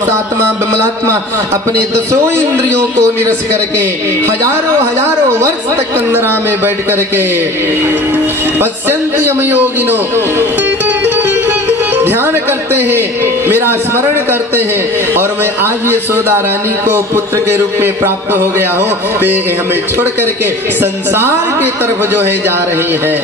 हंसात्मा विमलात्मा अपने 10 इंद्रियों को निरस करके हजारों वर्ष तक अंधरा में बैठ करके पश्यन्ति यम योगिनो ध्यान करते हैं, मेरा स्मरण करते हैं, और मैं आज यशोदा रानी को पुत्र के रूप में प्राप्त हो गया हूँ, वे हमें छोड़ करके संसार की तरफ जो है जा रही है।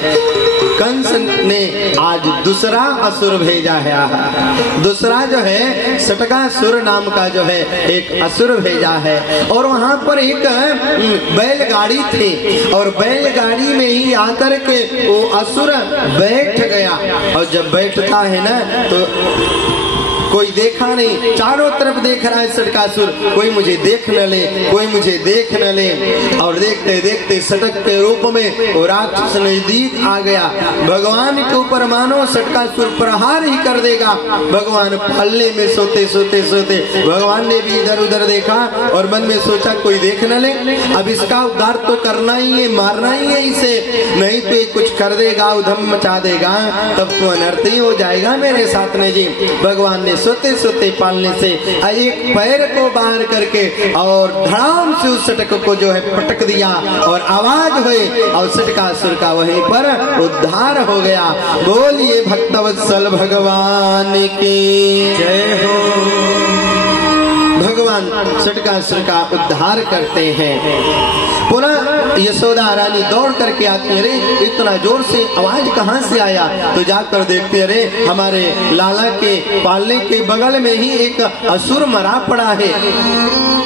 कंस ने आज दूसरा असुर भेजा है, दूसरा जो है सटकासुर नाम का जो है एक असुर भेजा है, और वहां पर एक बैलगाड़ी थी, और बैलगाड़ी में ही आकर के वो असुर बैठ गया, और जब बैठता है ना तो कोई देखा नहीं, चारों तरफ देख रहा है सटकासुर, कोई मुझे देख न ले, कोई मुझे देख न ले, और देखते देखते सटक के रूप में वो राक्षस नजदीक आ गया। भगवान के ऊपर मानो सटकासुर प्रहार ही कर देगा। भगवान पल्ले में सोते सोते सोते भगवान ने भी इधर उधर देखा और मन में सोचा कोई देख न ले, अब इसका उद्धार तो करना ही है, मारना ही है इसे, नहीं तो कुछ कर देगा, उधम मचा देगा, तब तो अनर्थ ही हो जाएगा मेरे साथ में जी। भगवान ने सोते सोते पालने से एक पैर को बाहर करके और धड़ाम से उस सटक को जो है पटक दिया, और आवाज हुई और सटकासुर का वहीं पर उद्धार हो गया। बोलिए भक्तवत्सल भगवान की जय हो। भगवान सटकासुर का उद्धार करते हैं। पुनः यशोदा रानी दौड़ करके आती है, अरे इतना जोर से आवाज कहाँ से आया, तो जाकर देखते अरे हमारे लाला के पालने के बगल में ही एक असुर मरा पड़ा है।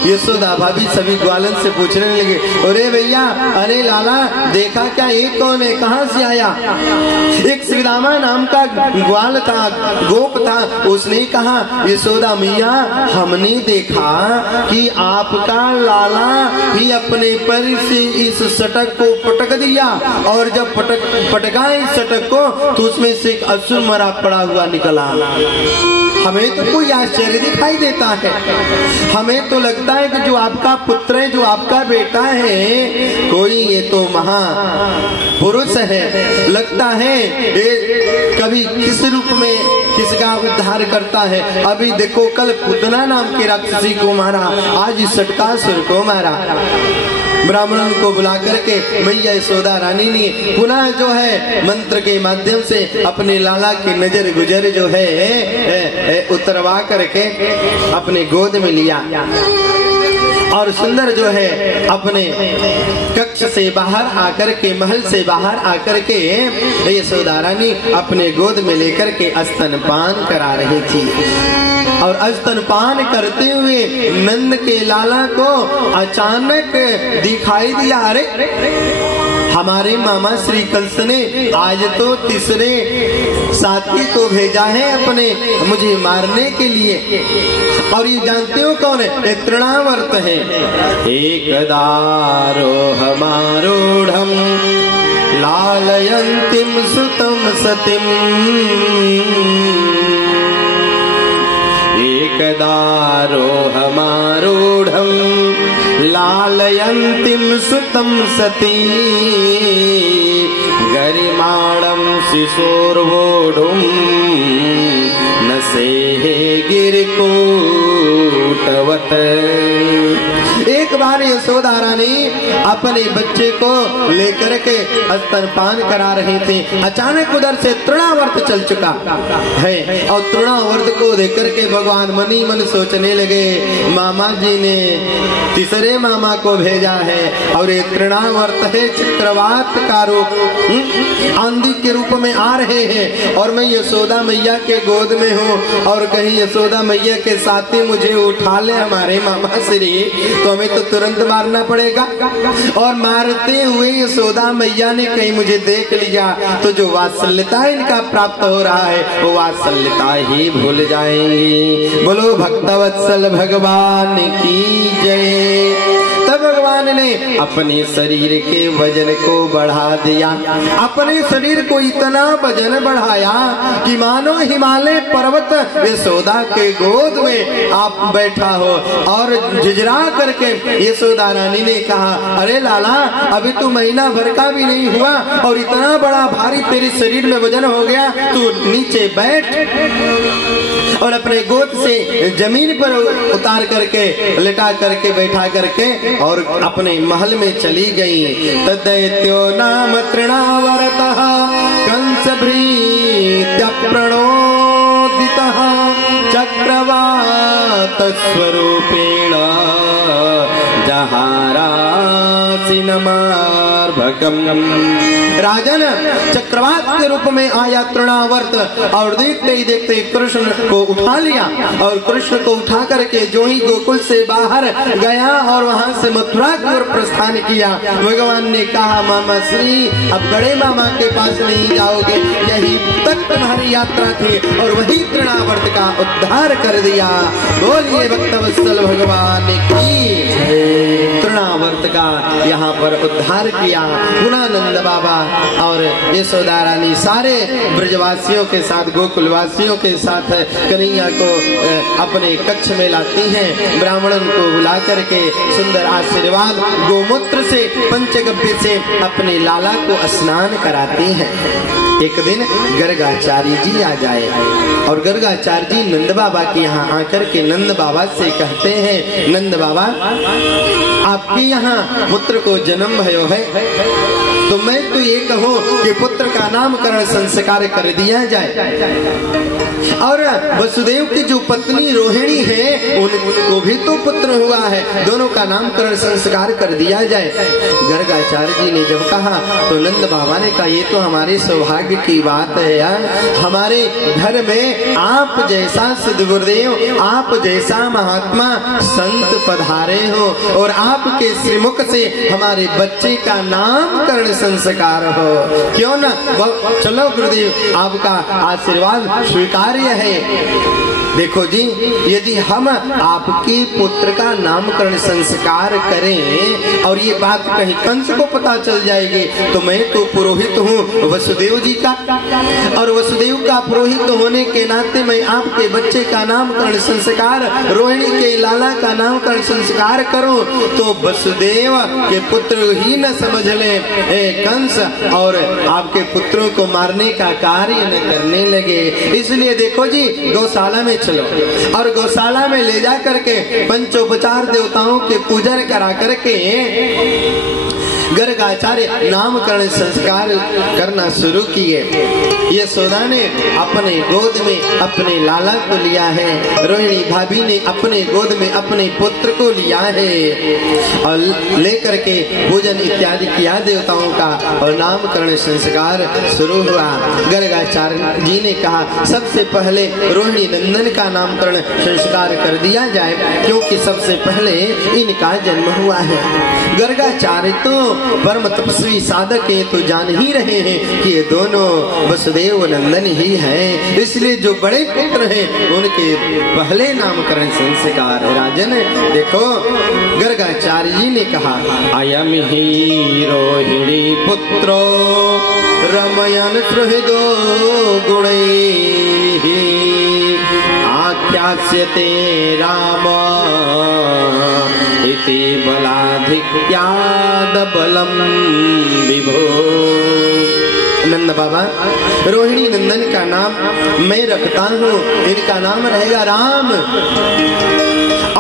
यशोदा भाभी सभी ग्वालन से पूछने लगे, अरे भैया, अरे लाला देखा क्या, ये कौन है, कहाँ से आया? एक श्रीदामा नाम का ग्वाल था, गोप था, उसने कहा यशोदा मैया हमने देखा कि आपका लाला ही अपने पैर से इस सटक को पटक दिया, और जब पटका इस सटक को तो उसमें से एक असुर मरा पड़ा हुआ निकला। हमें तो कोई आश्चर्य दिखाई देता है, हमें तो लगता है कि जो आपका पुत्र है, जो आपका बेटा है, कोई ये तो महापुरुष है, लगता है ये कभी किस रूप में किसका उद्धार करता है। अभी देखो कल पुतना नाम की राक्षसी को मारा, आज इस सटकासुर को मारा। ब्राह्मणों को बुला करके मैया यशोदा रानी ने पुनः जो है मंत्र के माध्यम से अपने लाला की नजर गुजर जो है उतरवा करके अपने गोद में लिया, और सुंदर जो है अपने कक्ष से बाहर आकर के, महल से बाहर आकर के यशोदा रानी अपने गोद में लेकर के स्तनपान करा रही थी। और स्तनपान करते हुए नंद के लाला को अचानक दिखाई दिया, अरे हमारे मामा श्री कंस ने आज तो तीसरे साथी को भेजा है अपने मुझे मारने के लिए, और ये जानते हो कौन है? ये तृणावर्त है। एकदारो हमारूढ़म लालयन्तीम सुतम सतीम, एकदारो हमारूढ़म लालयन्तीम सुतम सती, गरिमाणम शिशोर्वोढुम नसेहे गिरकूटवत। एक बार यशोदा रानी अपने बच्चे को लेकर के स्तनपान करा रहे थे, अचानक उधर से तृणावर्त चल चुका है, और तृणावर्त को देखकर के भगवान मनी मन सोचने लगे मामा जी ने तीसरे मामा को भेजा है, और ये तृणावर्त है चक्रवात का रूप, आंधी के रूप में आ रहे हैं, और मैं यशोदा मैया के गोद में हूँ, और कहीं यशोदा मैया के साथ ही मुझे उठा ले हमारे मामा श्री, तो हमें तो तुरंत मारना पड़ेगा। और मारते हुए यशोदा मैया ने कहीं मुझे देख लिया तो जो वात्सल्यता इनका प्राप्त हो रहा है वो वात्सल्यता ही भूल जाएंगी। बोलो भक्तवत्सल भगवान की जय। तब भगवान ने अपने शरीर के वजन को बढ़ा दिया। अपने शरीर को इतना वजन बढ़ाया कि मानो हिमालय पर्वत यशोदा के गोद में आप बैठा हो। और झिझरा करके यशोदा रानी ने कहा, अरे लाला, अभी तू महीना भर का भी नहीं हुआ और इतना बड़ा भारी तेरे शरीर में वजन हो गया, तू नीचे बैठ। और अपने गोद से जमीन पर उतार करके लिटा करके बैठा करके और अपने महल में चली गई। तदैत्यो नाम तृणावर्तः कंस भृत्य प्रणोदितः चक्रवात स्वरूपेण जहारासिनमार्भकम्। राजन चक्रवात के रूप में आया तृणावर्त और देखते ही देखते कृष्ण को उठा लिया। और कृष्ण को उठा करके जो ही गोकुल से बाहर गया और वहां से मथुरा की ओर प्रस्थान किया। भगवान ने कहा, मामा श्री, अब बड़े मामा के पास नहीं जाओगे, यही तक तुम्हारी यात्रा थी और वही तृणावर्त का उद्धार कर दिया। बोलिए भक्तवत्सल भगवान की। तृणावर्त का यहाँ पर उद्धार किया। पुनः नंद बाबा और यशोदा रानी सारे ब्रजवासियों के साथ, गोकुलवासियों के साथ कन्हैया को अपने कक्ष में लाती हैं। ब्राह्मणन को बुला करके सुंदर आशीर्वाद गोमूत्र से, पंचगव्य से अपने लाला को स्नान कराती हैं। एक दिन गर्गाचार्य जी आ जाए और गर्गाचार्य जी नंद बाबा के यहाँ आकर के नंद बाबा से कहते हैं, नंद बाबा, आपके यहाँ पुत्र को जन्म भयो है, तो मैं तो ये कहूँ कि पुत्र का नामकरण संस्कार कर दिया जाए। और वसुदेव की जो पत्नी रोहिणी है उनको भी तो पुत्र हुआ है, दोनों का नामकरण संस्कार कर दिया जाए। गर्गाचार्य जी ने जब कहा तो नंद बाबा ने कहा, ये तो हमारे सौभाग्य की बात है यार, हमारे घर में आप जैसा सद्गुरुदेव, आप जैसा महात्मा संत पधारे हो और आपके श्रीमुख से हमारे बच्चे का नामकरण संस्कार हो। क्यों ना, चलो गुरुदेव, आपका आशीर्वाद स्वीकार्य है। देखो जी, यदि हम आपके पुत्र का नामकरण संस्कार करें और ये बात कहीं कंस को पता चल जाएगी, तो मैं तो पुरोहित हूँ वसुदेव जी का, और वसुदेव का पुरोहित होने के नाते मैं आपके बच्चे का नामकरण संस्कार, रोहिणी के लाला का नामकरण संस्कार करूं तो वसुदेव के पुत्र ही न समझ ले कंस और आपके पुत्रों को मारने का कार्य न करने लगे। इसलिए देखो जी, गौशाला में चलो और गौशाला में ले जा करके पंचोपचार देवताओं के पूजन करा करके गर्गाचार्य नामकरण संस्कार करना शुरू किए। यशोदा ने अपने गोद में अपने लाला को लिया है, रोहिणी भाभी ने अपने गोद में अपने पुत्र को लिया है और लेकर के पूजन इत्यादि किया देवताओं का और नामकरण संस्कार शुरू हुआ। गर्गाचार्य जी ने कहा, सबसे पहले रोहिणी नंदन का नामकरण संस्कार कर दिया जाए, क्योंकि सबसे पहले इनका जन्म हुआ है। गर्गाचार्य तो परम तपस्वी साधक है, तो जान ही रहे हैं कि ये दोनों वसुदेव नंदन ही हैं, इसलिए जो बड़े पुत्र हैं उनके पहले नामकरण संस्कार। राजन देखो, गर्गाचार्य जी ने कहा, अयम ही रोहिणी पुत्रो रमयन सुहृदो गुणैः आख्यास्यते राम इति बलाधिक्याद बलम विभो। नंद बाबा, रोहिणी नंदन का नाम मैं रखता हूँ, इनका नाम रहेगा राम,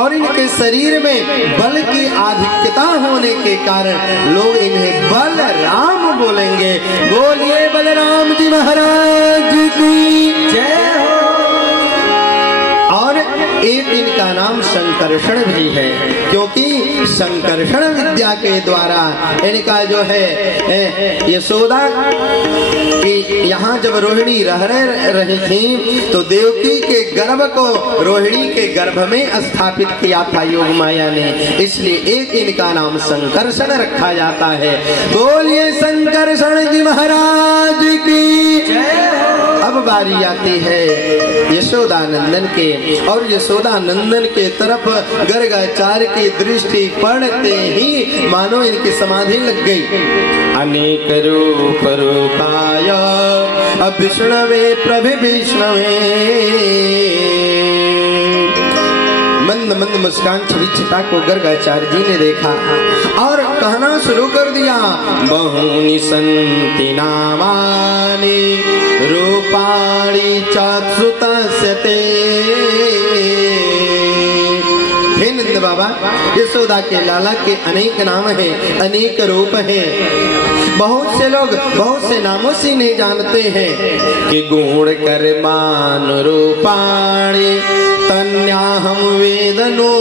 और इनके शरीर में बल की आधिक्यता होने के कारण लोग इन्हें बलराम बोलेंगे। बोलिए बलराम जी महाराज की जय हो। और एक इनका नाम संकर्षण भी है, क्योंकि संकर्षण विद्या के द्वारा इनका जो है यशोदा की यहाँ जब रोहिणी रह रही थी तो देवकी के गर्भ को रोहिणी के गर्भ में स्थापित किया था योग माया ने, इसलिए एक इनका नाम संकर्षण रखा जाता है। बोलिए संकर्षण जी महाराज की जय हो। अब बारी आती है यशोदानंदन के, और यशोदानंदन के तरफ गर्गाचार्य की दृष्टि पड़ते ही मानो इनकी समाधि लग गई। अनेक रूप रूपाय विष्णवे प्रभिविष्णवे, मंद मंद मुस्कान छवि छटा को गर्गाचार्य जी ने देखा और कहना शुरू कर दिया, बहूनि सन्ति नामानि रूपाणि चात्सुतस्य ते। हे नंद बाबा, यशोदा के लाला के अनेक नाम हैं, अनेक रूप हैं। बहुत से लोग बहुत से नामों से नहीं जानते हैं कि गुण कर्मान रूपाणि तन्याहम वेदनो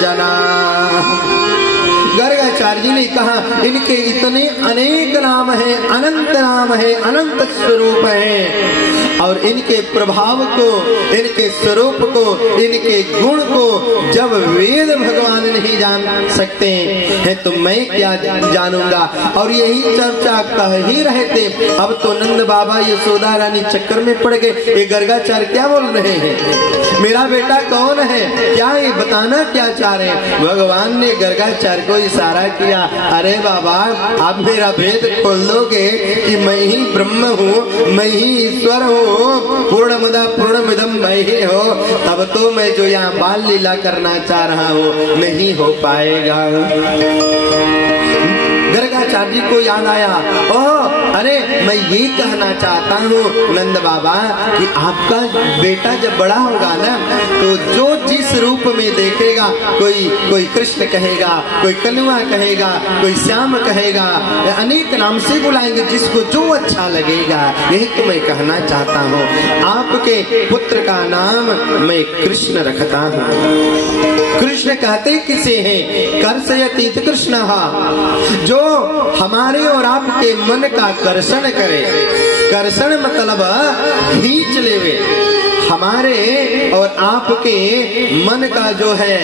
जना। गर्गाचार्य जी ने कहा इनके इतने अनेक नाम हैं, अनंत नाम है, अनंत स्वरूप है, और इनके प्रभाव को, इनके स्वरूप को, इनके गुण को जब वेद भगवान नहीं जान सकते हैं तो मैं क्या जानूंगा। और यही चर्चा कह ही रहे थे। अब तो नंद बाबा यशोदा रानी चक्कर में पड़ गए। ये गर्गाचार्य क्या बोल रहे हैं, मेरा बेटा कौन है, क्या ये बताना क्या चाह रहे हैं। भगवान ने गर्गाचार्य को इशारा किया, अरे बाबा आप मेरा भेद खोल दोगे कि मैं ही ब्रह्म हूँ, मैं ही ईश्वर हूँ, पूर्णमदा पूर्णमिदं मयि हो, तब तो मैं जो यहाँ बाल लीला करना चाह रहा हूँ नहीं हो पाएगा। गर्गाचार्य जी को याद आया, ओह अरे मैं ये कहना चाहता हूँ नंद बाबा कि आपका बेटा जब बड़ा होगा ना तो जो जिस रूप में देखेगा, कोई कृष्ण कहेगा, कोई कलुआ कहेगा, कोई श्याम कहेगा, अनेक नाम से बुलाएंगे, जिसको जो अच्छा लगेगा। यही तो मैं कहना चाहता हूँ, आपके पुत्र का नाम मैं कृष्ण रखता हूँ। कृष्ण कहते किसे हैं, कर्षयति कृष्ण, जो हमारे और आपके मन का कर्षण करे। कर्षण मतलब खींच लेवे, हमारे और आपके मन का जो है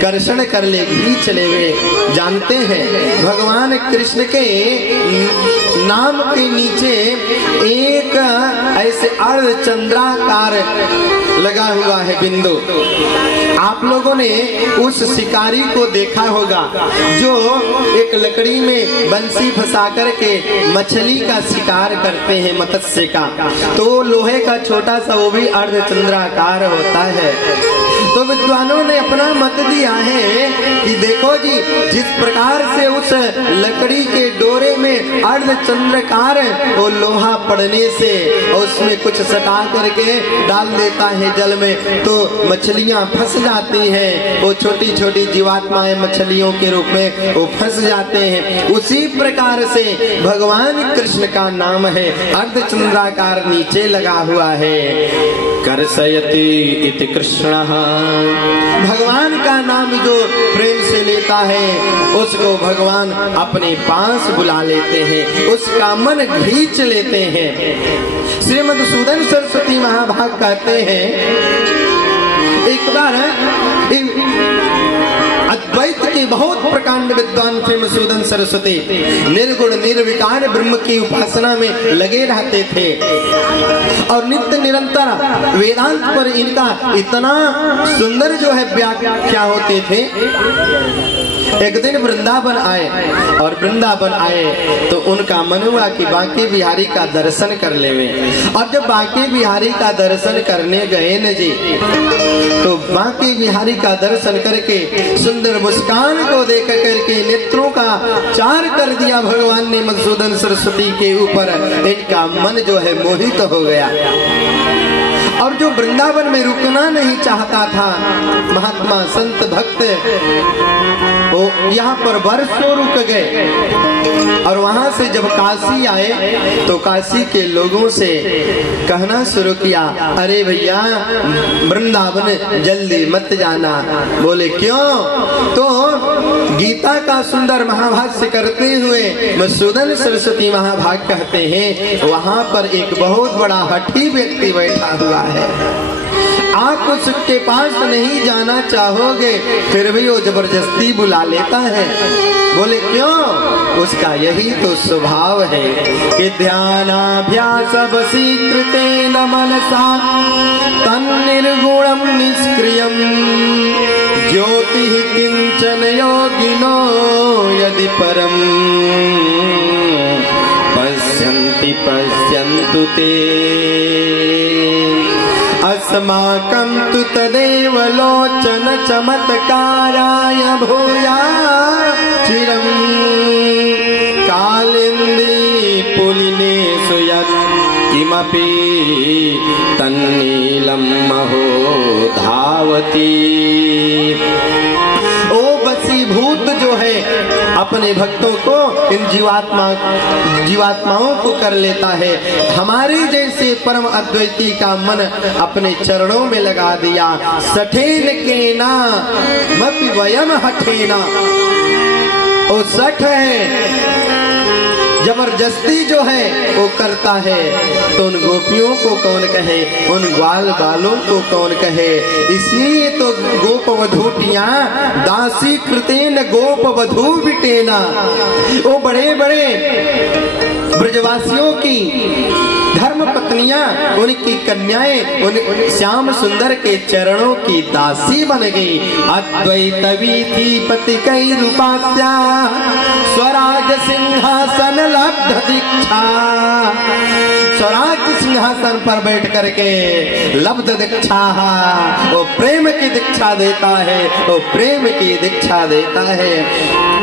कर्षण कर ले, खींच लेवे। जानते हैं भगवान कृष्ण के नाम के नीचे एक ऐसे अर्धचंद्राकार लगा हुआ है बिंदु। आप लोगों ने उस शिकारी को देखा होगा जो एक लकड़ी में बंसी फंसा करके मछली का शिकार करते हैं, मत्स्य का, तो लोहे का छोटा सा वो भी अर्धचंद्राकार होता है। तो विद्वानों ने अपना मत दिया है कि देखो जी, जिस प्रकार से उस लकड़ी के डोरे में अर्धचंद्राकार वो लोहा पड़ने से उसमें कुछ सटा करके डाल देता है जल में, तो मछलियां फंस जाती हैं। वो छोटी छोटी जीवात्माएं मछलियों के रूप में वो फंस जाते हैं। उसी प्रकार से भगवान कृष्ण का नाम है, अर्धचंद्राकार नीचे लगा हुआ है। कर्षयति इति कृष्णः, भगवान का नाम जो प्रेम से लेता है उसको भगवान अपने पास बुला लेते हैं, उसका मन खींच लेते हैं। श्रीमद् सरस्वती महाभाग कहते हैं, एक बार अद्वैत के बहुत प्रकांड विद्वान थे मधुसूदन सरस्वती, निर्गुण निर्विकार ब्रह्म की उपासना में लगे रहते थे और नित्य निरंतर वेदांत पर इनका इतना सुंदर जो है व्याख्या होते थे। एक दिन वृंदावन आए और वृंदावन आए तो उनका मन हुआ कि बांके बिहारी का दर्शन कर लेवे। और जब बांके बिहारी का दर्शन करने गए न जी, तो बांके बिहारी का दर्शन करके सुंदर मुस्कान को देख करके नेत्रों का चार कर दिया भगवान ने मधुसूदन सरस्वती के ऊपर। इनका मन जो है मोहित हो गया और जो वृंदावन में रुकना नहीं चाहता था महात्मा संत भक्त, वो यहाँ पर वर्षों रुक गए। और वहां से जब काशी आए तो काशी के लोगों से कहना शुरू किया, अरे भैया वृंदावन जल्दी मत जाना। बोले क्यों? तो गीता का सुंदर महाभाष्य करते हुए मधुसूदन सरस्वती महाभाग कहते हैं, वहां पर एक बहुत बड़ा हठी व्यक्ति बैठा हुआ है। आप उसके पास नहीं जाना चाहोगे, फिर भी वो जबरदस्ती बुला लेता है। बोले क्यों? उसका यही तो स्वभाव है कि ध्यानाभ्यास वशीकृतेन मनसा तन्निर्गुणं निष्क्रियं ज्योतिः किंचन योगिनो यदि परम पश्यन्ति पश्यन्तु ते अस्माकं तु तदेव लोचन चमत्काराय भूया चिरं कालिंदी पुलिनेषु यत् किमपि तन्नीलं महो धावती। ओ वशीभूत जो है अपने भक्तों को, इन जीवात्माओं को कर लेता है। हमारे जैसे परम अद्वैती का मन अपने चरणों में लगा दिया। सठेन केना मपि वयम हठेना, वो सठ है, जबरदस्ती जो है वो करता है, तो उन गोपियों को कौन कहे, उन ग्वाल बालों को कौन कहे। इसलिए तो गोप वधूटियां दासी कृतेन गोप वधू बिटेना, वो बड़े बड़े ब्रजवासियों की धर्म पत्नियां, उनकी कन्याएं उन श्याम सुंदर के चरणों की दासी बन गई। अद्वैत वीथी पति कई रूपास्या स्वराज सिंहासन लब्ध दीक्षा, स्वराज सिंहासन पर बैठ करके लब्ध दीक्षा, वो प्रेम की दीक्षा देता है, वो प्रेम की दीक्षा देता है।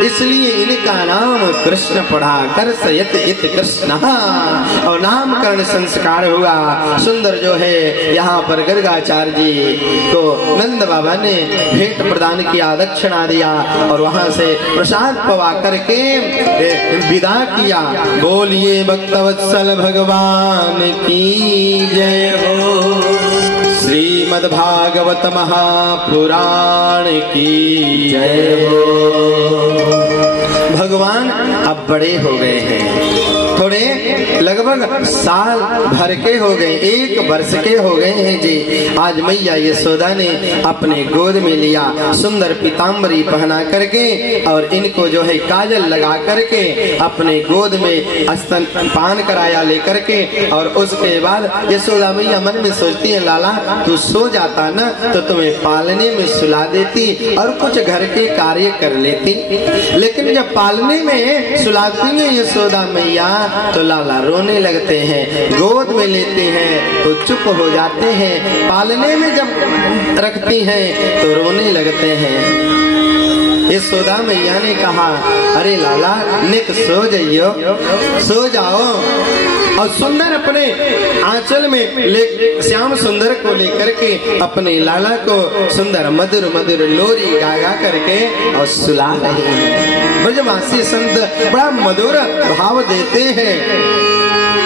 इसलिए इनका नाम कृष्ण पढ़ा कर सयत इत कृष्ण, और नामकरण संस्कार हुआ। सुंदर जो है यहाँ पर गर्गाचार्य जी को नंद बाबा ने भेंट प्रदान किया, दक्षिणा दिया, और वहां से प्रसाद पवा करके विदा किया। बोलिए भक्तवत्सल भगवान की जय हो, श्रीमद्भागवत महापुराण की जय हो। भगवान अब बड़े हो गए हैं, थोड़े लगभग साल भर के हो गए, 1 वर्ष के हो गए हैं जी। आज मैया यशोदा ने अपने गोद में लिया, सुंदर पीताम्बरी पहना करके और इनको जो है काजल लगा करके अपने गोद में स्तन पान कराया लेकर के, और उसके बाद यशोदा मैया मन में सोचती है, लाला तू सो जाता ना तो तुम्हें पालने में सुला देती और कुछ घर के कार्य कर लेती। लेकिन जब पालने में सुलाती है यशोदा मैया तो लाला रोने लगते हैं, गोद में लेते हैं तो चुप हो जाते हैं, पालने में जब रखती हैं तो रोने लगते हैं। यशोदा मैया ने कहा, अरे लाला निक सो जाइयो, सो जाओ। और सुंदर अपने आंचल में श्याम सुंदर को लेकर के अपने लाला को सुंदर मधुर मधुर लोरी गा गा करके और सुला रहे हैं। ब्रजवासी संत बड़ा मधुर भाव देते हैं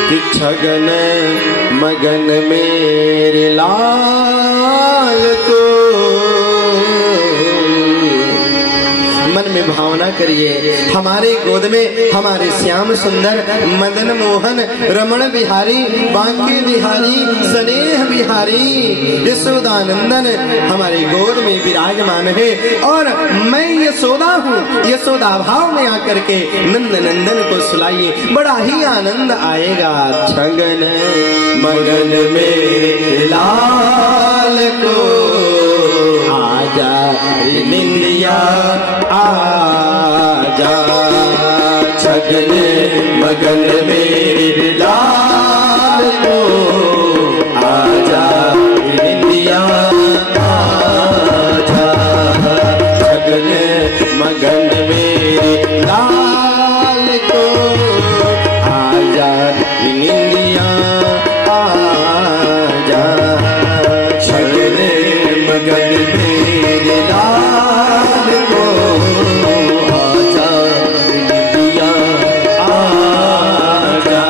कि छगन मगन मेरे लाल को, मन में भावना करिए, हमारे गोद में हमारे श्याम सुंदर मदन मोहन रमण बिहारी बांके बिहारी स्नेह बिहारी यशोदानंदन हमारे गोद में विराजमान है, और मैं यशोदा हूँ। यशोदा भाव में आकर के नंद नंदन को सुलाइए, बड़ा ही आनंद आएगा। छगन मगन मेरे लाल को आजा निंदिया आजा, छगन मगन मेरे लाल को आजा निंदिया आजा, छगन मगन मेरे लाल को आजा निंदिया आजा, छगन मगन मेरे लाल को आजा निंदिया आजा।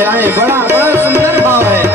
गहराए, बड़ा बड़ा सुंदर भाव है।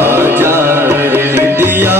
आजा दिया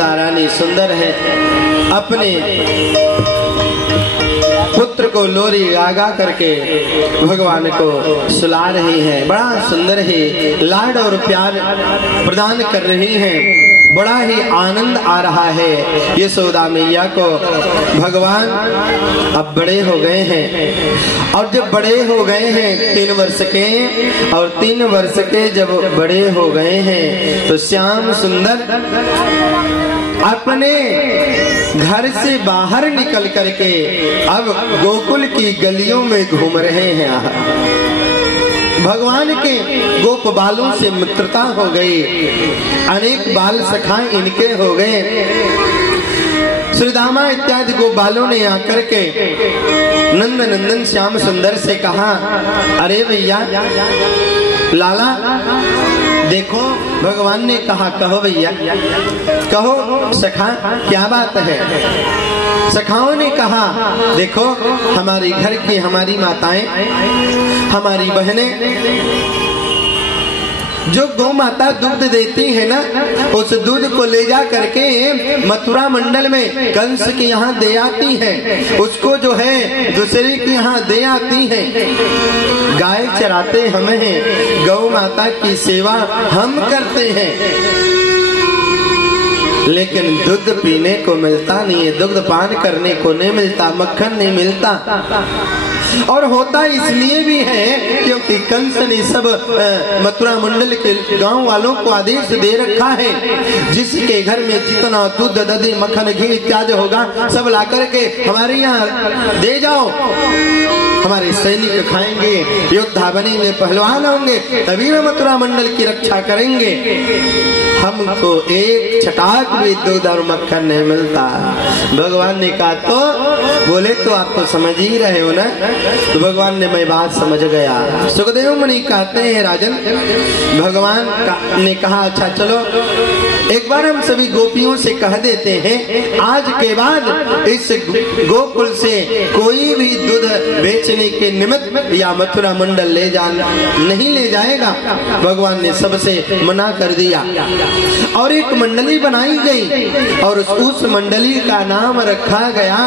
यशोदा रानी सुंदर है, अपने पुत्र को लोरी गा करके भगवान को सुला रही है। बड़ा सुंदर है, लाड और प्यार प्रदान कर रही हैं। बड़ा ही आनंद आ रहा है यशोदा मैया को। भगवान अब बड़े हो गए हैं, और जब बड़े हो गए हैं 3 वर्ष के, और 3 वर्ष के जब बड़े हो गए हैं तो श्याम सुंदर अपने घर से बाहर निकल करके अब गोकुल की गलियों में घूम रहे हैं। भगवान के गोप बालों से मित्रता हो गई, अनेक बाल सखा इनके हो गए। श्रीदामा इत्यादि गोप बालों ने आकर के नंद नंदन श्याम सुंदर से कहा, अरे भैया लाला देखो, भगवान ने कहा कहो भैया, कहो सखा क्या बात है। सखाओं ने कहा देखो, हमारी घर की हमारी माताएं, हमारी बहनें जो गौ माता दूध देती है ना, उस दूध को ले जा करके मथुरा मंडल में कंस के यहाँ दे आती है, उसको जो है दूसरे के यहाँ दे आती है। गाय चराते हम हैं, गौ माता की सेवा हम करते हैं, लेकिन दूध पीने को मिलता नहीं है, दुग्ध पान करने को नहीं मिलता, मक्खन नहीं मिलता। और होता इसलिए भी है क्योंकि कंस ने सब मथुरा मंडल के गांव वालों को आदेश दे रखा है, जिसके घर में जितना दूध दही मक्खन घी इत्यादि होगा सब ला करके हमारे यहाँ दे जाओ, हमारे सैनिक खाएंगे, योद्धा बनेंगे, पहलवान होंगे, तभी वे मथुरा मंडल की रक्षा करेंगे। हमको एक छटाक भी दूध और मक्खन नहीं मिलता। भगवान ने कहा तो बोले तो आप तो समझ ही रहे हो ना। तो भगवान ने मैं बात समझ गया। सुखदेव मुनि कहते हैं राजन, भगवान ने कहा अच्छा चलो एक बार हम सभी गोपियों से कह देते हैं, आज के बाद इस गोकुल से कोई भी दूध बेचने के निमित्त या मथुरा मंडल ले जाना नहीं ले जाएगा। भगवान ने सबसे मना कर दिया और एक मंडली बनाई गई और उस मंडली का नाम रखा गया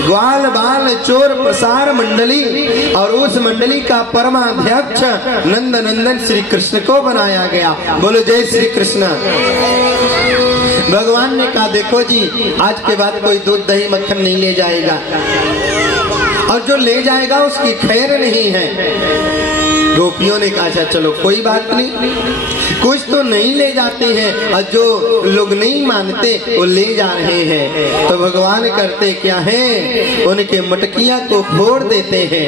ग्वाल बाल चोर प्रसार मंडली, और उस मंडली का परमाध्यक्ष नंद नंदन श्री कृष्ण को बनाया गया। बोलो जय श्री कृष्ण। भगवान ने कहा देखो जी, आज के बाद कोई दूध दही मक्खन नहीं ले जाएगा, और जो ले जाएगा उसकी खैर नहीं है। गोपियों ने कहा अच्छा चलो कोई बात नहीं, कुछ तो नहीं ले जाते हैं और जो लोग नहीं मानते वो ले जा रहे हैं। तो भगवान करते क्या है, उनके मटकिया को फोड़ देते हैं,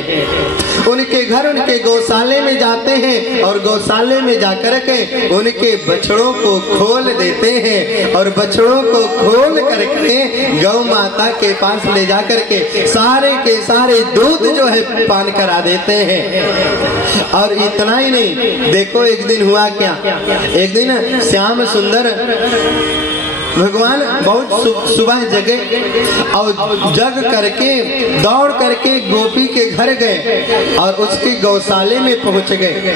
उनके घर उनके गौशाले में जाते हैं और गौशाले में जाकर के उनके बछड़ों को खोल देते हैं और बछड़ों को खोल करके गौ माता के पास ले जाकर के सारे के सारे दूध जो है पान करा देते हैं। और इतना ही नहीं, देखो एक दिन हुआ क्या, एक दिन श्याम सुंदर भगवान बहुत सुबह जगे और जग करके दौड़ करके गोपी के घर गए और उसके गौशाले में पहुंच गए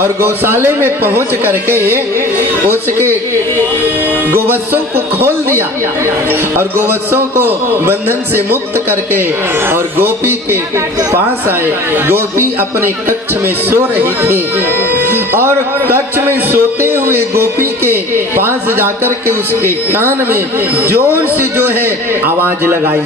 और गौशाले में पहुंच करके उसके गोवत्सों को खोल दिया और गोवत्सों को बंधन से मुक्त करके और गोपी के पास आए। गोपी अपने कक्ष में सो रही थी और कक्ष में सोते हुए गोपी के पास जाकर के उसके कान में जोर से जो है आवाज लगाई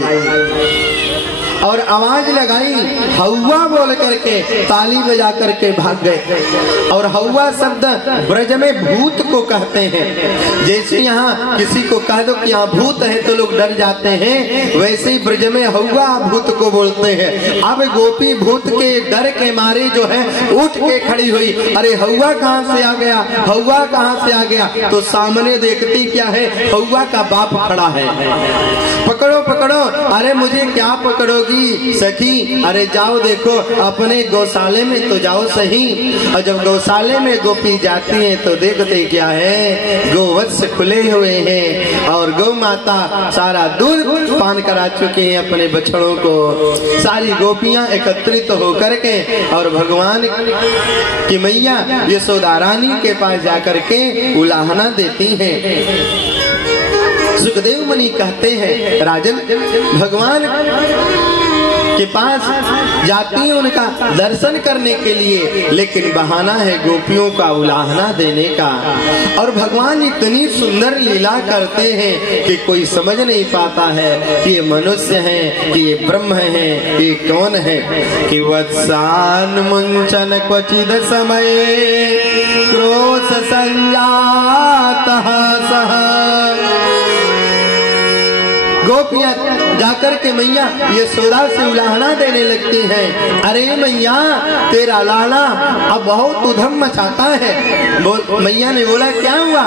और आवाज लगाई हौवा बोल करके ताली बजा करके भाग गए। और हौवा शब्द ब्रज में भूत को कहते हैं। जैसे यहाँ किसी को कह दो कि यहाँ भूत है तो लोग डर जाते हैं, वैसे ही ब्रज में हौवा भूत को बोलते हैं। अब गोपी भूत के डर के मारे जो है उठ के खड़ी हुई, अरे हौवा कहाँ से आ गया, हौवा कहाँ से आ गया। तो सामने देखती क्या है, हौवा का बाप खड़ा है। पकड़ो पकड़ो, अरे मुझे क्या पकड़ोगी सखी, अरे जाओ देखो अपने गौशाले में तो जाओ सही। और जब गौशाले में गोपी जाती है तो देखते क्या है, गोवत्स खुले हुए हैं और गौ माता सारा दूध पान करा चुके हैं अपने बछड़ों को। सारी गोपियां एकत्रित होकर के और भगवान की मैया यशोदा रानी के पास जाकर के उलाहना देती हैं। सुखदेव मुनि कहते हैं राजन, भगवान के पास जाती है उनका दर्शन करने के लिए, लेकिन बहाना है गोपियों का उलाहना देने का। और भगवान इतनी सुंदर लीला करते हैं कि कोई समझ नहीं पाता है कि ये मनुष्य हैं कि ये ब्रह्म हैं, ये कौन है। कि वत्सान मुंचन क्वचिद समय क्रोध संजातः सह। गोपियां जाकर के मैया यशोदा से उलाहना देने लगती हैं, अरे मैया तेरा लाला अब बहुत उधम मचाता है। मैया ने बोला क्या हुआ?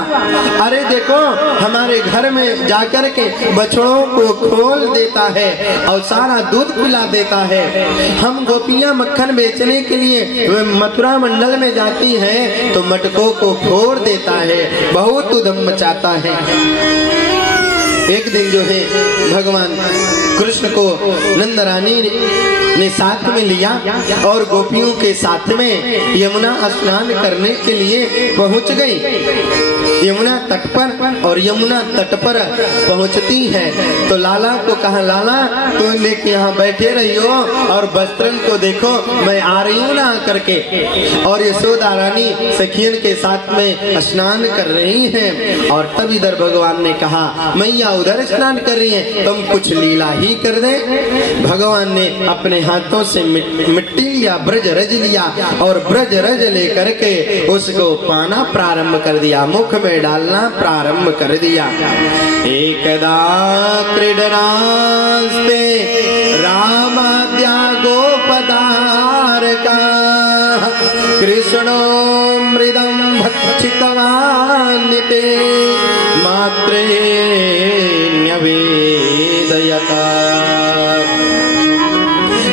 अरे देखो हमारे घर में जाकर के बछड़ों को खोल देता है और सारा दूध पिला देता है। हम गोपियां मक्खन बेचने के लिए मथुरा मंडल में जाती हैं तो मटकों को फोड़ देता है, बहुत उधम मचाता है। एक दिन जो है भगवान कृष्ण को नंद रानी ने साथ में लिया और गोपियों के साथ में यमुना स्नान करने के लिए पहुंच गई यमुना तट पर। और यमुना तट पर पहुंचती है तो लाला को कहा, लाला तुम लेके यहाँ बैठे रही हो और वस्त्रन को देखो, मैं आ रही हूँ ना करके। और यशोदा रानी सखियन के साथ में स्नान कर रही हैं। और तब इधर भगवान ने कहा, मैया उधर स्नान कर रही है, तुम कुछ लीला ही कर दे। भगवान ने अपने हाथों से मिट्टी लिया, ब्रज रज लिया और ब्रज रज लेकर के उसको पाना प्रारंभ कर दिया, मुख में डालना प्रारंभ कर दिया। एकदा क्रीडनास्ते रामाद्या गोपदारका कृष्णो मृदं भक्षितवान्निते मात्रे न्यवेदयता।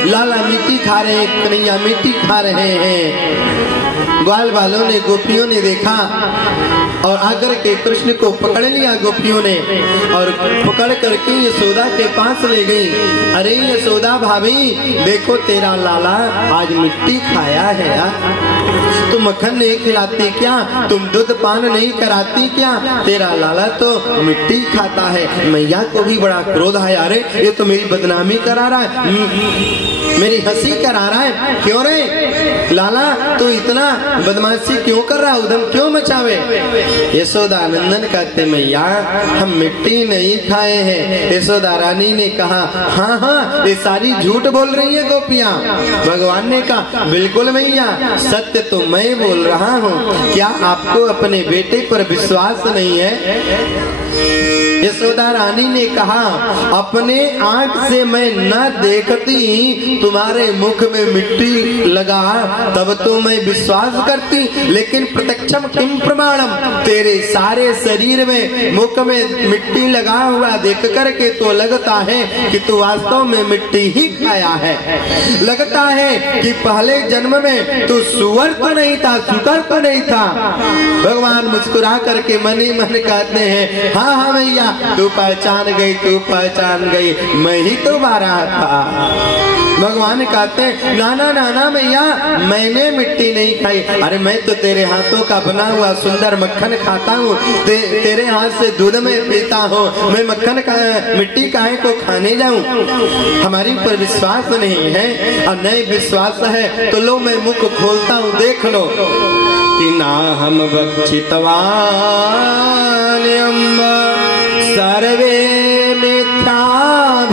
लाला मिट्टी खा रहे हैं, कन्हैया मिट्टी खा रहे हैं। ग्वाल वालों ने, गोपियों ने देखा और आकर के कृष्ण को पकड़ लिया गोपियों ने और पकड़ करके यशोदा के पास ले गई। अरे यशोदा भाभी देखो तेरा लाला आज मिट्टी खाया है यार, तुम मक्खन नहीं खिलाती क्या, तुम दूध पान नहीं कराती क्या, तेरा लाला तो मिट्टी खाता है। मैया को भी बड़ा क्रोध है, अरे ये तो मेरी बदनामी करा रहा है, मेरी हंसी करा रहा है। क्यों रे लाला तू इतना बदमाशी क्यों कर रहा, उधम क्यों मचावे। यशोदा नंदन कहते, मैया हम मिट्टी नहीं खाए हैं। यशोदा रानी ने कहा, हाँ हाँ ये सारी झूठ बोल रही है गोपियां। भगवान ने कहा, बिल्कुल मैया सत्य तो मैं बोल रहा हूँ, क्या आपको अपने बेटे पर विश्वास नहीं है। यशोदा रानी ने कहा, अपने आंख से मैं न देखती तुम्हारे मुख में मिट्टी लगा तब तो मैं विश्वास करती, लेकिन प्रत्यक्षम किम प्रमाणम, तेरे सारे शरीर में मुख में मिट्टी लगा हुआ देख करके तो लगता है कि तू वास्तव में मिट्टी ही खाया है। लगता है कि पहले जन्म में तू सुअर तो नहीं था, सुकर तो नहीं था। भगवान मुस्कुरा करके मन ही मन कहते हैं, हाँ हाँ भैया तू पहचान गई, तू पहचान गई, मैं ही तो बारह था। भगवान कहते, नाना नाना मैया मैंने मिट्टी नहीं खाई, अरे मैं तो तेरे हाथों का बना हुआ सुंदर मक्खन खाता हूँ, तेरे हाथ से दूध में पीता हूँ, मैं मक्खन का मिट्टी काहे को खाने जाऊं। हमारी पर विश्वास नहीं है और नहीं विश्वास है तो लो मैं मुख खोलता हूँ, देख लो कि ना हम भक्षितवान सर्वे मिथ्याभिशंसिनः।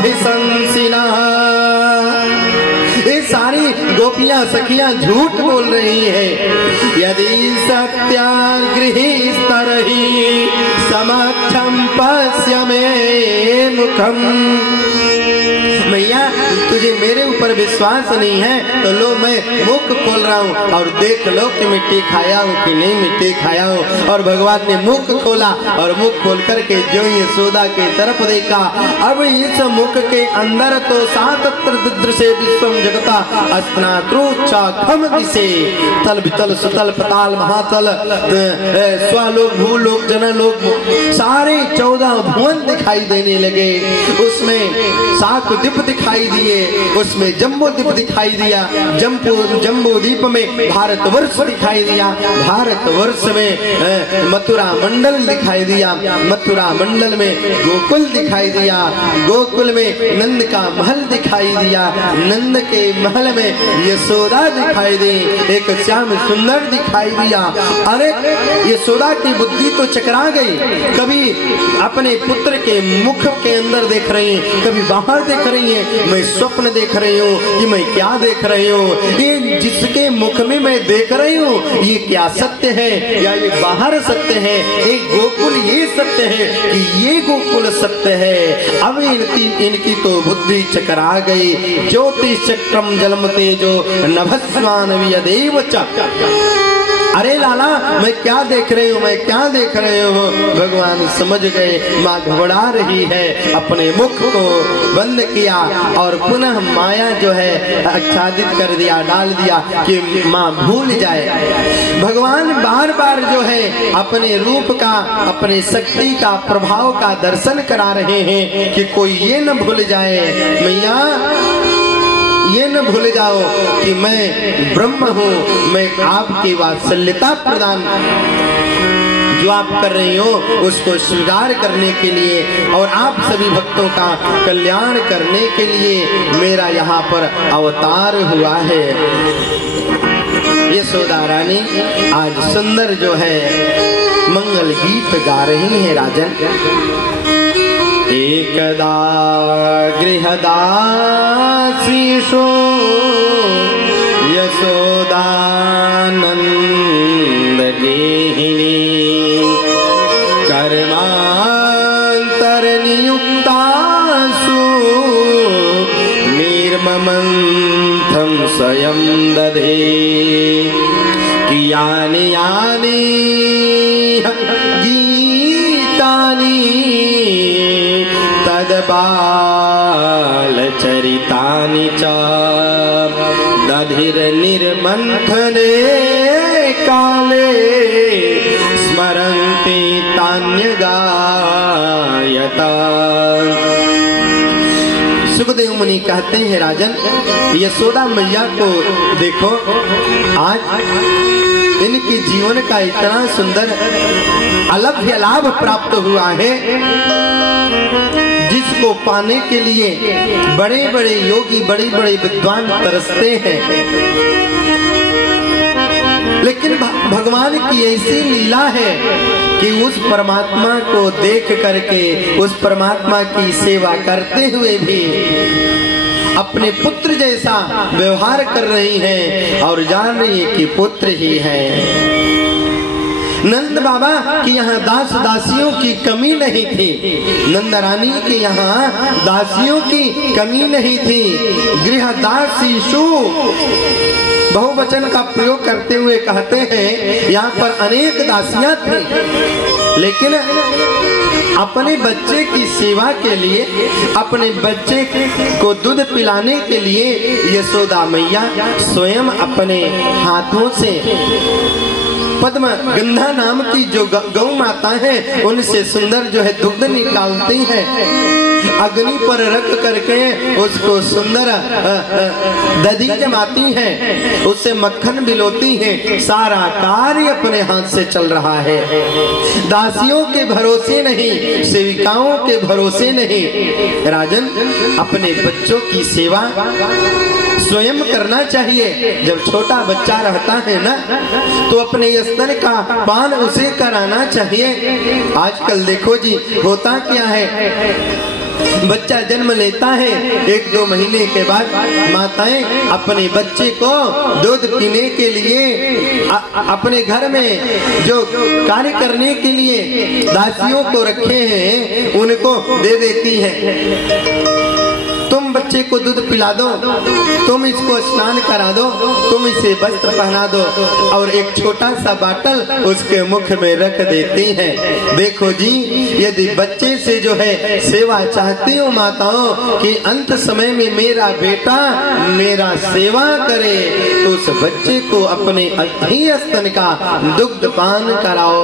ये सारी गोपियां सखियां झूठ बोल रही हैं। यदि सत्याग्रहीस्तरहि समक्षम पश्य मे मुखम। मैया तुझे मेरे ऊपर विश्वास नहीं है तो लो मैं मुख खोल रहा हूँ और देख लो कि मिट्टी खाया हूँ कि नहीं मिट्टी खाया हूँ। और भगवान ने मुख खोला और मुख खोल करके जो यशोदा के तरफ देखा, अब इस मुख के अंदर तो सात दृश्य विश्वम जगता अस्नात्रुचाखम दिसे, तल वितल सुतल पताल महातल स्वलोक भूलोक जनलोक सारे 14 भुवन दिखाई देने लगे। उसमें 7 दीप दिखाई दिए, उसमें जम्बूद्वीप दिखाई दिया, जम्बूद्वीप में भारतवर्ष दिखाई दिया, भारतवर्ष में मथुरा मंडल दिखाई दिया, मथुरा मंडल में गोकुल दिखाई दिया, गोकुल में नंद का महल दिखाई दिया, नंद के महल में यशोदा दिखाई दी, एक श्याम सुंदर दिखाई दिया। अरे यशोदा की बुद्धि तो चकरा गई, कभी अपने पुत्र के मुख के अंदर देख रही है, कभी बाहर देख रही है। मैं स्वप्न देख रही हूँ कि मैं क्या देख रही हूँ, ये जिसके मुख में मैं देख रही हूँ ये क्या सत्य है या ये बाहर सत्य है, एक गोकुल ये सत्य है कि ये गोकुल सत्य है। अब इनकी तो बुद्धि चकरा गई। ज्योतिष चक्रम जलम तेजो नभस्वान वियदेव च। अरे लाला मैं क्या देख रही हूँ, मैं क्या देख रही हूँ। भगवान समझ गए माँ घबरा रही है, अपने मुख को बंद किया और पुनः माया जो है आच्छादित कर दिया, डाल दिया कि माँ भूल जाए। भगवान बार बार जो है अपने रूप का, अपने शक्ति का, प्रभाव का दर्शन करा रहे हैं कि कोई ये न भूल जाए, मैया ये न भूल जाओ कि मैं ब्रह्म हूँ, मैं आपकी वात्सल्यता प्रदान जो आप कर रही हो उसको स्वीकार करने के लिए और आप सभी भक्तों का कल्याण करने के लिए मेरा यहाँ पर अवतार हुआ है। यशोदा रानी आज सुंदर जो है मंगल गीत गा रही है। राजन एकदा गृहदासीषु यशोदानंद गेहिनी कर्मांतर नियुक्तासु निर्ममंथं स्वयं दधे कियानि यानि बालचरितानि च दधिर निर्मंथने काले स्मरन्ति तान्यगायता। सुखदेव मुनि कहते हैं राजन यशोदा मैया को देखो, आज इनके जीवन का इतना सुंदर अलभ्य लाभ प्राप्त हुआ है जिसको पाने के लिए बड़े बड़े योगी, बड़े बड़े विद्वान तरसते हैं। लेकिन भगवान की ऐसी लीला है कि उस परमात्मा को देख करके, उस परमात्मा की सेवा करते हुए भी अपने पुत्र जैसा व्यवहार कर रही हैं और जान रही है कि पुत्र ही है। नंद बाबा की यहाँ दास दासियों की कमी नहीं थी, नंद रानी के यहाँ दासियों की कमी नहीं थी। गृहदासीषु बहुवचन का प्रयोग करते हुए कहते हैं यहाँ पर अनेक दासियां थी, लेकिन अपने बच्चे की सेवा के लिए, अपने बच्चे को दूध पिलाने के लिए यशोदा मैया स्वयं अपने हाथों से पद्म गंधा नाम की जो गौ माता है उनसे सुंदर जो है दुग्ध निकालती है, अग्नि पर रख करके उसको सुंदर दधी जमाती है, उससे मक्खन बिलोती है। सारा कार्य अपने हाथ से चल रहा है, दासियों के भरोसे नहीं, सेविकाओं के भरोसे नहीं। राजन अपने बच्चों की सेवा स्वयं करना चाहिए। जब छोटा बच्चा रहता है ना तो अपने स्तन का पान उसे कराना चाहिए। आजकल देखो जी होता क्या है, बच्चा जन्म लेता है, 1-2 महीने के बाद माताएं अपने बच्चे को दूध पीने के लिए अपने घर में जो कार्य करने के लिए दासियों को रखे हैं उनको दे देती हैं। तुम बच्चे को दूध पिला दो, तुम इसको स्नान करा दो, तुम इसे वस्त्र पहना दो, और एक छोटा सा बाटल उसके मुख में रख देती हैं। देखो जी, यदि बच्चे से जो है सेवा चाहती हो माताओं कि अंत समय में मेरा बेटा मेरा सेवा करे, तो उस बच्चे को अपने ही स्तन का दुग्ध पान कराओ,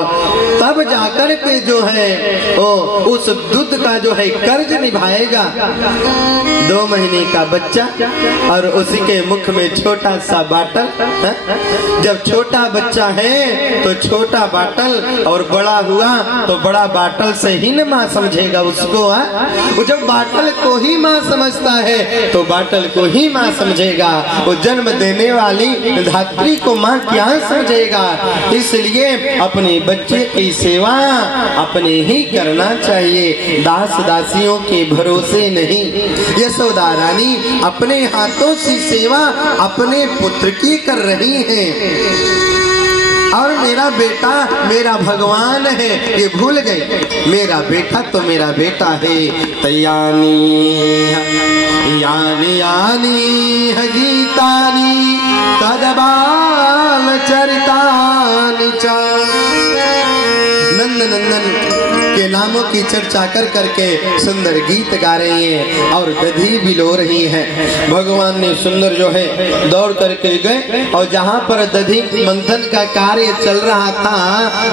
तब जाकर के जो है उस दूध का जो है कर्ज निभाएगा। 2 महीने का बच्चा और उसी के मुख में छोटा सा बाटल। जब छोटा बच्चा है तो छोटा बाटल, और बड़ा हुआ तो बड़ा बाटल से ही न माँ समझेगा उसको। वो जब बाटल को ही माँ समझता है तो बाटल को ही माँ समझेगा। वो जन्म देने वाली धात्री को माँ क्या समझेगा। इसलिए अपने बच्चे की सेवा अपने ही करना चाहिए, दास दासियों के भरोसे नहीं। यशोदा रानी अपने हाथों से सेवा अपने पुत्र की कर रही हैं। और मेरा बेटा मेरा भगवान है ये भूल गए। मेरा बेटा तो मेरा बेटा है। तयानी यानी यानी गीतानी तदबाल चरितानि च। नंद नंदन के नामों की चर्चा कर करके सुंदर गीत गा रही हैं और दधी भी लो रही हैं। भगवान ने सुंदर जो है दौड़ करके गए और जहाँ पर दधी मंथन का कार्य चल रहा था,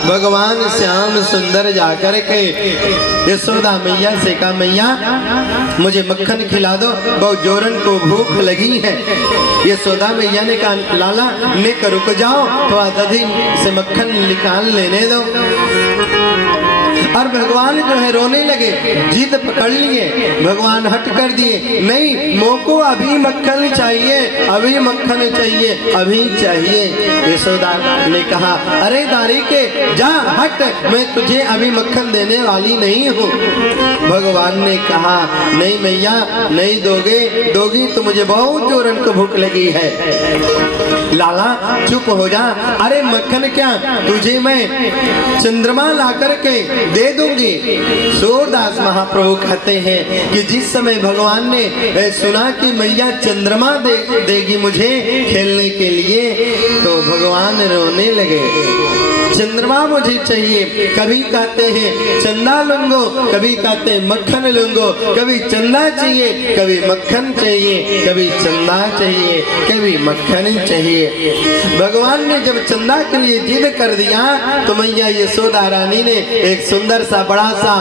भगवान श्याम सुंदर जाकर के यशोदा मैया से कहा, मैया मुझे मक्खन खिला दो, बहुत जोरन को भूख लगी है। यशोदा मैया ने कहा, लाला लेकर रुक जाओ, थोड़ा दधी से मक्खन निकाल लेने दो। और भगवान जो है रोने लगे, जिद पकड़ लिए, भगवान हट कर दिए, नहीं मोको अभी मक्खन चाहिए, अभी मक्खन चाहिए, अभी चाहिए। यशोदा ने कहा, अरे दारी के जा हट, मैं तुझे अभी मक्खन देने वाली नहीं हूँ। भगवान ने कहा, नहीं मैया नहीं दोगे, दोगी तो मुझे बहुत जोरन को भूख लगी है। लाला चुप हो जा। अरे मक्खन क्या, तुझे मैं चंद्रमा ला करके दे दूंगी। सूरदास महाप्रभु कहते हैं कि जिस समय भगवान ने सुना कि मैया चंद्रमा देगी मुझे खेलने के लिए, तो भगवान रोने लगे। चंद्रमा मुझे चाहिए, कभी कहते हैं चंदा लूंगो, कभी कहते हैं मक्खन लूंगो, कभी चंदा चाहिए, कभी मक्खन चाहिए, कभी चंदा चाहिए, कभी मक्खन चाहिए। भगवान ने जब चंदा के लिए जिद कर दिया तो मैया यशोदा रानी ने एक सुंदर सा बड़ा सा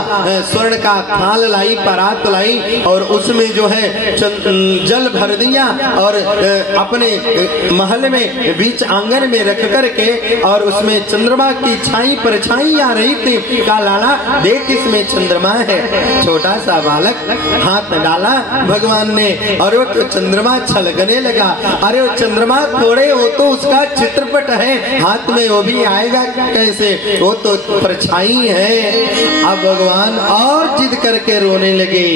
स्वर्ण का थाल लाई, परात लाई, और उसमें जो है जल भर दिया और अपने महल में बीच आंगन में रख करके, और उसमें चंद्रमा की छाई परछाई आ रही थी। का लाला देख इसमें चंद्रमा है। छोटा सा बालक हाथ डाला भगवान ने और वो तो चंद्रमा छलकने लगा। अरे वो चंद्रमा थोड़े, वो तो उसका चित्रपट है, हाथ में वो भी आएगा कैसे, वो तो परछाई है। अब भगवान और जिद करके रोने लगे।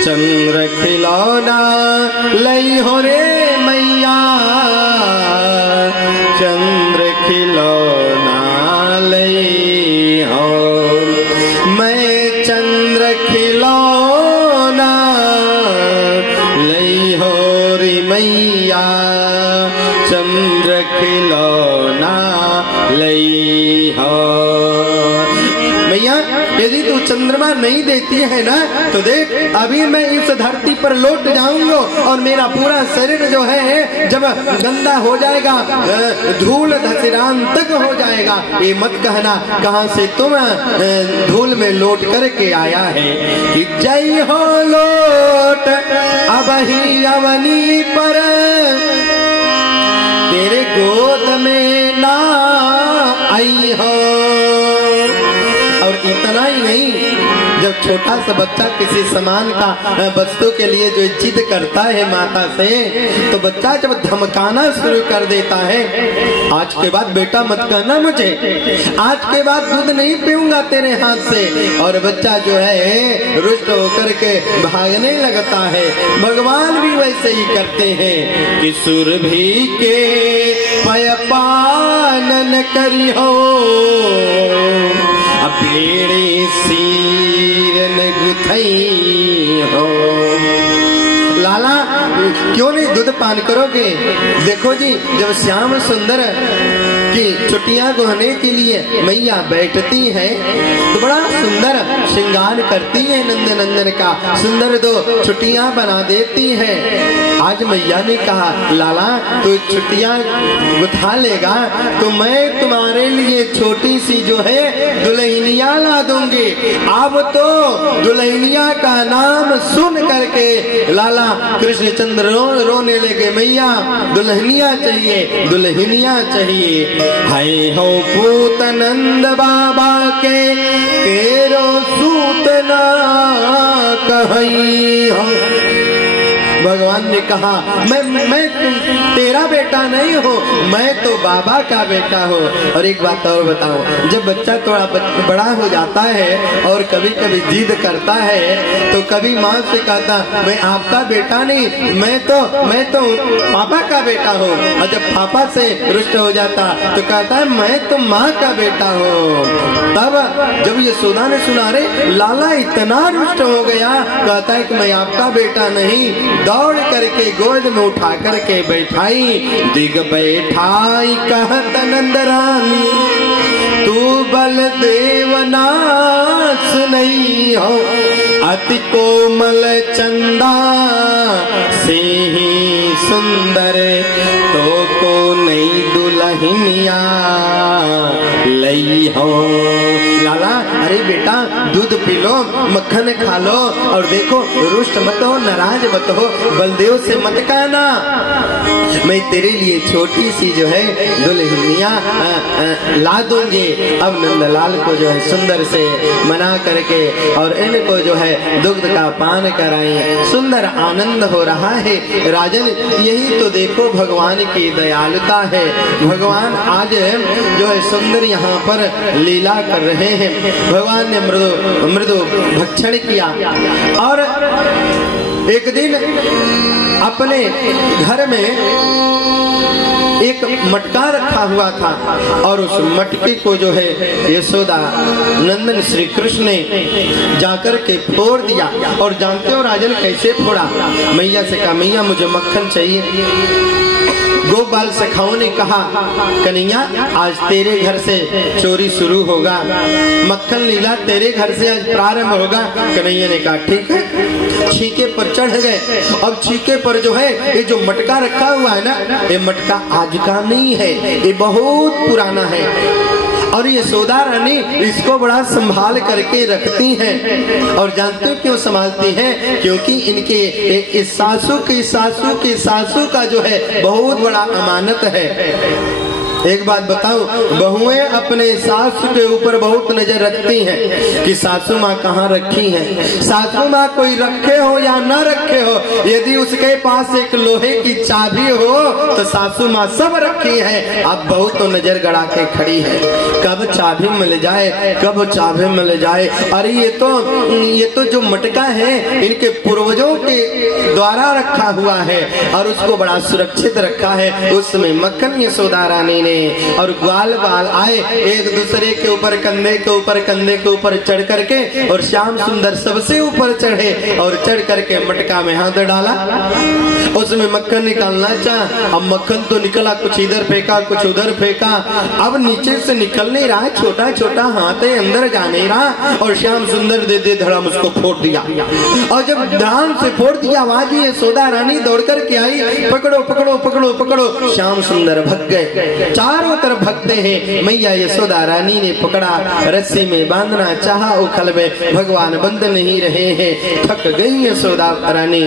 चंद्र खिलौना लई हो रे मैया, चंद्र खिलौना लई हो, मैं चंद्र खिलौना लई हो रे मैया, चंद्र खिलौना लई हो। मैया यदि तू चंद्रमा नहीं देती है ना, तो देख अभी मैं इस धरती पर लौट जाऊंगा और मेरा पूरा शरीर जो है जब गंदा हो जाएगा, धूल धसिरान तक हो जाएगा। ये मत कहना कहां से तुम धूल में लौट करके आया है, कि जय हो लौट अब ही अवनी पर, तेरे गोद में ना आई हो। और इतना ही नहीं, जब छोटा सा बच्चा किसी सामान का वस्तु के लिए जो जिद करता है माता से, तो बच्चा जब धमकाना शुरू कर देता है, आज के बाद बेटा मत कहना मुझे, आज के बाद दूध नहीं पीऊंगा तेरे हाथ से, और बच्चा जो है रुष्ट होकर के भागने लगता है। भगवान भी वैसे ही करते हैं कि सुरभि के पय पालन करी हो, पेड़ी सीरन गुथई हो। लाला क्यों नहीं दूध पान करोगे? देखो जी, जब श्याम सुंदर जी छुट्टियां गुहने के लिए मैया बैठती हैं तो बड़ा सुंदर श्रृंगार करती है, नंद नंदन का सुंदर दो छुट्टियां बना देती है। आज मैया ने कहा लाला तू छुट्टियां गुथा लेगा तो मैं तुम्हारे लिए छोटी सी जो है दुल्हनिया ला दूंगी। अब तो दुल्हनिया का नाम सुन करके लाला कृष्णचंद्र रोने लगे, मैया दुल्हनिया चाहिए, दुल्हनिया चाहिए। है हो पूत नंद बाबा के तेरो सूतना कहीं हो। भगवान ने कहा मैं तेरा बेटा नहीं हूँ, मैं तो बाबा का बेटा हूँ। और एक बात और बताऊं, जब बच्चा थोड़ा बड़ा हो जाता है और कभी कभी जिद करता है तो कभी माँ से कहता मैं आपका बेटा नहीं, मैं तो पापा का बेटा हूँ। और जब पापा से रुष्ट हो जाता तो कहता है मैं तो माँ का बेटा हूँ। तब जब यशोदा ने सुना रे लाला इतना रुष्ट हो गया, कहता है कि मैं आपका बेटा नहीं, दौड़ करके गोद में उठा करके बैठाई। दिग बैठाई कहत नंद रानी तू बलदेव नास नहीं हो। अति कोमल चंदा से ही सुंदर तो को नई दुल्हनिया लई हो। लाला अरे बेटा दूध पी लो, मक्खन खा लो और देखो रुष्ट मत हो, नाराज मत हो, बलदेव से मत कहना, मैं तेरे लिए छोटी सी जो है दुल्हनिया ला दूंगी। अब नंदलाल को जो है सुंदर से मना करके और इनको जो है दुग्ध का पान कराएं, सुंदर आनंद हो रहा है। राजन यही तो देखो भगवान की दयालुता है। भगवान आज जो है सुंदर यहाँ पर लीला कर रहे हैं। भगवान ने मृदु भक्षण किया और एक दिन अपने घर में एक मटका रखा हुआ था और उस मटके को जो है यशोदा नंदन श्री कृष्ण ने जाकर के फोड़ दिया। और जानते हो राजन कैसे फोड़ा? मैया से कहा मैया मुझे मक्खन चाहिए। गोपाल सखाओं ने कहा कन्हैया आज तेरे घर से चोरी शुरू होगा, मक्खन लीला तेरे घर से आज प्रारंभ होगा। कन्हैया ने कहा ठीक है। छीके पर चढ़ गए। अब छीके पर जो है ये जो मटका रखा हुआ है ना, ये मटका आज का नहीं है, ये बहुत पुराना है और ये यशोदा रानी इसको बड़ा संभाल करके रखती हैं। और जानते हो क्यों संभालती हैं? क्योंकि इनके इस सासू सासू का जो है बहुत बड़ा अमानत है। एक बात बताओ, बहुएं अपने सासू के ऊपर बहुत नजर रखती हैं कि सासू माँ कहाँ रखी है। सासू माँ कोई रखे हो या न रखे हो, यदि उसके पास एक लोहे की चाबी हो तो सासू माँ सब रखी है। अब बहू तो नजर गड़ा के खड़ी है, कब चाबी मिल जाए, कब चाबी मिल जाए। अरे ये तो जो मटका है इनके पूर्वजों के द्वारा रखा हुआ है और उसको बड़ा सुरक्षित रखा है। उसमें मक्खन यशोदा रानी ने और ग्वाल बाल आए एक दूसरे के ऊपर कंधे के ऊपर चढ़ करके और श्याम सुंदर सबसे ऊपर चढ़े और चढ़ करके मटका में हाथ डाला, उसमें मक्खन निकालना चाहा। अब मक्खन तो निकला, कुछ इधर फेंका कुछ उधर फेंका, अब नीचे से निकल नहीं रहा, छोटा छोटा हाथ है, अंदर जा नहीं रहा। और श्याम सुंदर दे धड़म उसको फोड़ दिया। और जब धड़ाम से फोड़ दिया आवाज यशोदा रानी दौड़ करके आई, पकड़ो पकड़ो पकड़ो पकड़ो। श्याम सुंदर भग गए, चारों तरफ भगते हैं। मैया यशोदा रानी ने पकड़ा, रस्सी में बांधना चाहा, उखल में भगवान बंद नहीं रहे हैं, थक गई यशोदा रानी।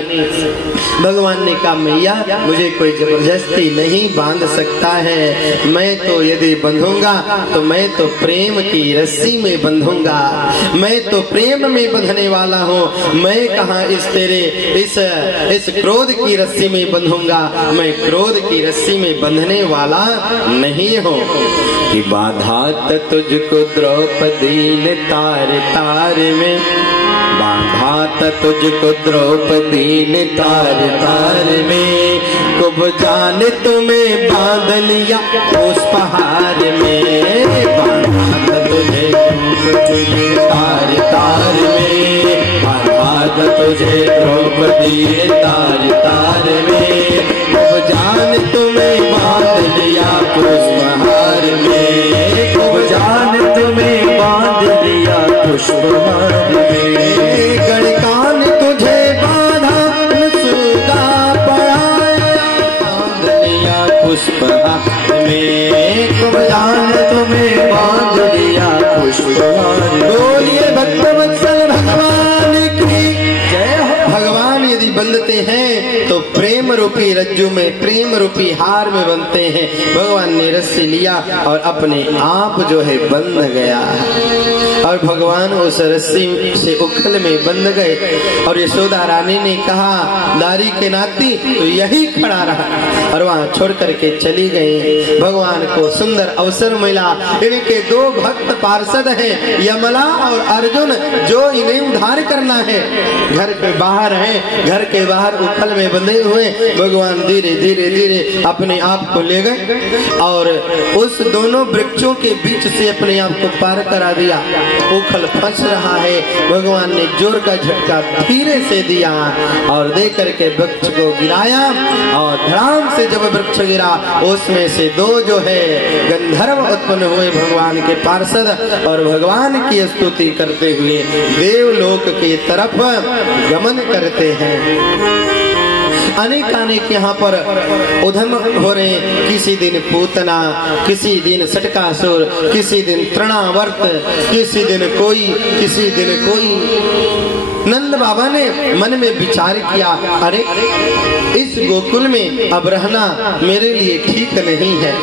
भगवान ने कहा मैया मुझे कोई जबरदस्ती नहीं बांध सकता है, मैं तो यदि बंधूंगा तो मैं तो प्रेम की रस्सी में बंधूंगा, मैं तो प्रेम में बंधने वाला हूँ। मैं कहाँ इस क्रोध की रस्सी में बंधूंगा, मैं क्रोध की रस्सी में बंधने वाला नहीं हो। कि बाधा तुझको द्रौपदी ने तार तार में, बाधा तुझको द्रौपदी ने तार तार में, कुब जाने तुम्हें बांध लिया उस पहाड़ में। बाधा तुझे तार तार में, बाधा तुझे द्रौपदी ने तार तार में, कुब जाने तुम्हें बांध लिया उस पहाड़ में। पुष्पहार में। गणकान तुझे बांधा सुगा पड़ाया, बांध लिया पुष्पहार में, कमलान तुम्हें बांध लिया पुष्पहार में। बोलिए भक्तवत्सल भगवान की जय हो। भगवान यदि बंधते हैं तो प्रेम रूपी रज्जु में, प्रेम रूपी हार में बनते हैं। भगवान ने रस्सी लिया और अपने आप जो है बंध गया, और भगवान उस रस्सी से उखल में बंध गए। और यशोदा रानी ने कहा दारी के नाती तो यही खड़ा रहा, और वहां छोड़ करके चली गई। भगवान को सुंदर अवसर मिला। इनके दो भक्त पार्षद हैं, यमला और अर्जुन, जो इन्हें उद्धार करना है। घर के बाहर हैं, घर के बाहर उखल में बंधे हुए भगवान धीरे धीरे धीरे अपने आप को ले गए और उस दोनों वृक्षों के बीच से अपने आप को पार करा दिया। उखल फंस रहा है, भगवान ने जोर का झटका धीरे से दिया और दे करके वृक्ष को गिराया, और धड़ाम से जब वृक्ष गिरा उसमें से दो जो है गंधर्व उत्पन्न हुए भगवान के पार्षद, और भगवान की स्तुति करते हुए देवलोक की तरफ गमन करते हैं। अनेक यहाँ पर उधम हो रहे, किसी दिन पूतना, किसी दिन सटकासुर, किसी दिन तृणावर्त, किसी दिन कोई, किसी दिन कोई। नंद बाबा ने मन में विचार किया, अरे इस गोकुल में अब रहना मेरे लिए ठीक नहीं है।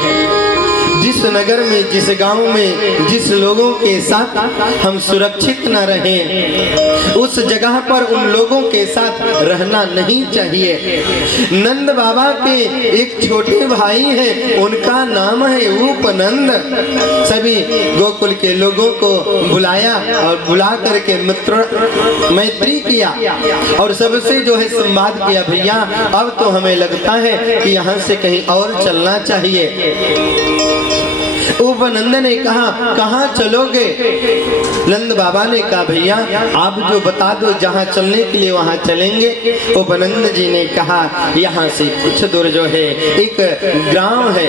जिस नगर में, जिस गांव में, जिस लोगों के साथ हम सुरक्षित न रहें, उस जगह पर उन लोगों के साथ रहना नहीं चाहिए। नंद बाबा के एक छोटे भाई हैं, उनका नाम है उपनंद। सभी गोकुल के लोगों को बुलाया और बुला करके मैत्री किया और सबसे जो है संवाद किया, भैया अब तो हमें लगता है कि यहाँ से कहीं और चलना चाहिए। उपनंद ने कहा कहाँ चलोगे? नंद बाबा ने कहा भैया आप जो बता दो, जहाँ चलने के लिए वहाँ चलेंगे। उपनंद जी ने कहा यहाँ से कुछ दूर जो है एक गांव है,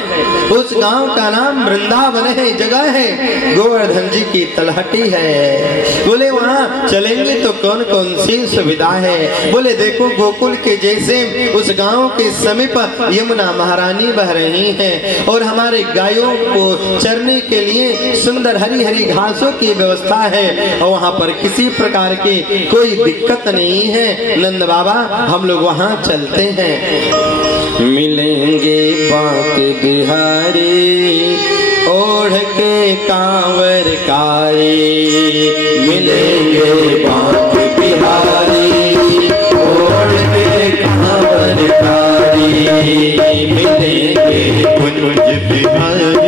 उस गांव का नाम वृंदावन है, जगह है, गोवर्धन जी की तलहटी है। बोले वहाँ चलेंगे तो कौन कौन सी सुविधा है? बोले देखो गोकुल के जैसे उस गांव के समीप यमुना महारानी बह रही है और हमारे गायों को चरने के लिए सुंदर हरी हरी घासों की व्यवस्था है और वहाँ पर किसी प्रकार की कोई दिक्कत नहीं है। नंद बाबा हम लोग वहाँ चलते हैं। मिलेंगे बांके बिहारी ओढ़ के कांवर कारी, मिलेंगे बांके बिहारी ओढ़ के कांवर कारी, मिलेंगे कुंज बिहारी